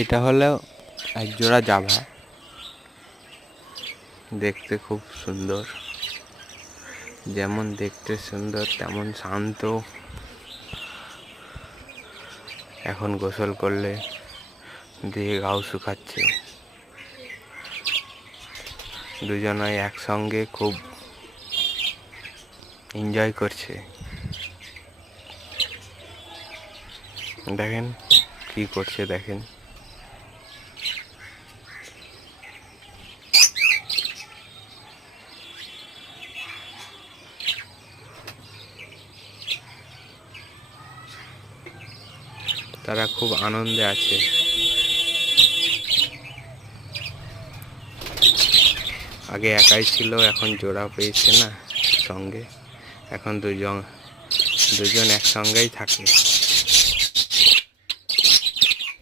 এটা হলো একজোড়া জাভা, দেখতে খুব সুন্দর। যেমন দেখতে সুন্দর তেমন শান্ত। এখন গোসল করলে দিয়ে গাও শুকাচ্ছে। দুজনাই একসঙ্গে খুব এনজয় করছে। দেখেন কি করছে, দেখেন। তারা খুব আনন্দে আছে। আগে একাই ছিল, এখন জোড়া পেয়েছে না সঙ্গে, এখন দুজন একসঙ্গেই থাকে।